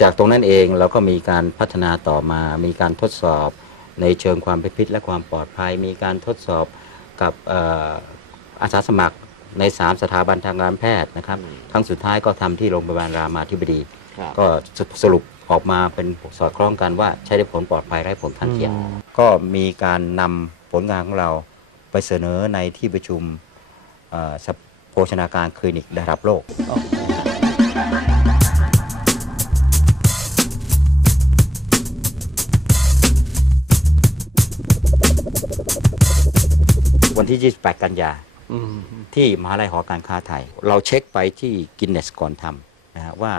จากตรงนั้นเองเราก็มีการพัฒนาต่อมา มีการทดสอบในเชิงความเป็นพิษและความปลอดภัย มีการทดสอบกับเอ่ออาสาสมัครใน 3 สถาบันทางการแพทย์นะครับครั้งสุดท้ายก็ทำที่โรงพยาบาลรามาธิบดีครับก็สสรุปออกมาเป็นสอดคล้องกันว่าใช้ได้ผลปลอดภัยไร้ผลข้างเคียง ก็มีการนำผลงานของเราไปเสนอในที่ประชุมเอ่อสภโภชนาการคลินิกระดับโลก วันที่ 28 กันยาอืมที่มหาลัยหอการค้าไทย เราเช็คไปที่กินเนสก่อนทำนะฮะว่า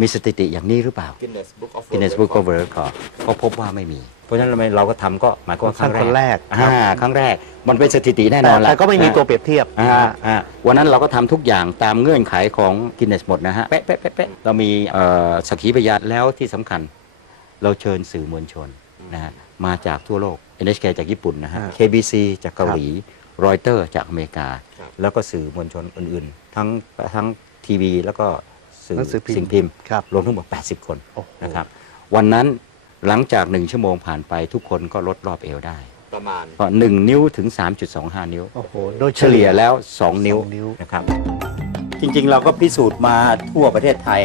มีสถิติอย่างนี้หรือเปล่า Guinness Book of กินเนสบุ๊กออฟเวิร์ก็ก็พบว่าไม่มี เพราะฉะนั้นเราไม่เราก็ทำก็หมายความว่าครั้งคนแรกอ่าครั้งแรกมันเป็นสถิติแน่นแต่อนละแต่ก็ไม่มีตัวเปรียบเทียบ อ่าอ่าวันนั้นเราก็ทำทุกอย่างตามเงื่อนไขของกินเนสหมดนะฮะเป๊ะเป๊ะเป๊ะเป๊ะเรามีเอ่อสักขีพยานแล้วที่สำคัญ เราเชิญสื่อมวลชน นะฮะมาจากทั่วโลก NHK จากญี่ปุ่นนะฮะครับ KBC จากเกาหลีรอยเตอร์จากอเมริกาครับแล้วก็สื่อมวลชนอื่นๆ ทั้งทั้งทีวีแล้วก็สื่อหนังสือพิมพ์สิ่งพิมพ์ครับรวมทั้งหมด 80 คนโอ้โหนะครับวันนั้นหลังจากหนึ่งชั่วโมงผ่านไปทุกคนก็ลดรอบเอวได้ประมาณก็หนึ่งนิ้วถึง 3.25 นิ้ว โอ้โห โดยเฉลี่ยแล้ว 2 นิ้วสองนิ้วนะครับ จริงๆ เราก็พิสูจน์มาทั่วประเทศไทย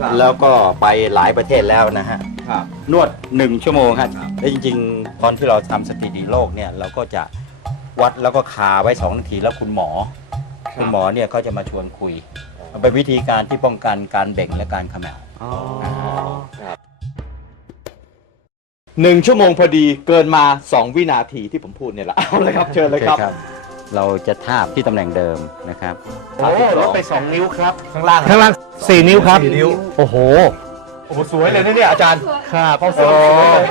ครับแล้วก็ไปหลายประเทศแล้วนะฮะ ครับนวด 1 ชั่วโมงครับและจริง ๆ ตอนที่เราทำสถิติโลกเนี่ยเราก็จะวัดแล้วก็คาไว้2นาทีแล้วคุณหมอ คุณหมอเนี่ยเขาจะมาชวนคุยมันเป็นวิธีการที่ป้องกันการเบ่งและการเขมวอ๋อครับหนึ่งชั่วโมงพอดีเกินมา 2 วินาทีที่ผมพูดเนี่ยแหละเอาเลยครับเชิญเลยครับโอเราจะทาบที่ตำแหน่งเดิมนะครับ โอ้ลดไป 2 นิ้วครับ ข้างล่างข้างล่าง4นิ้วครับสี่นิ้วโอ้โห โอ้โหสวยเลยนะเนี่ยอาจารย์ครับ เขาสวยเลย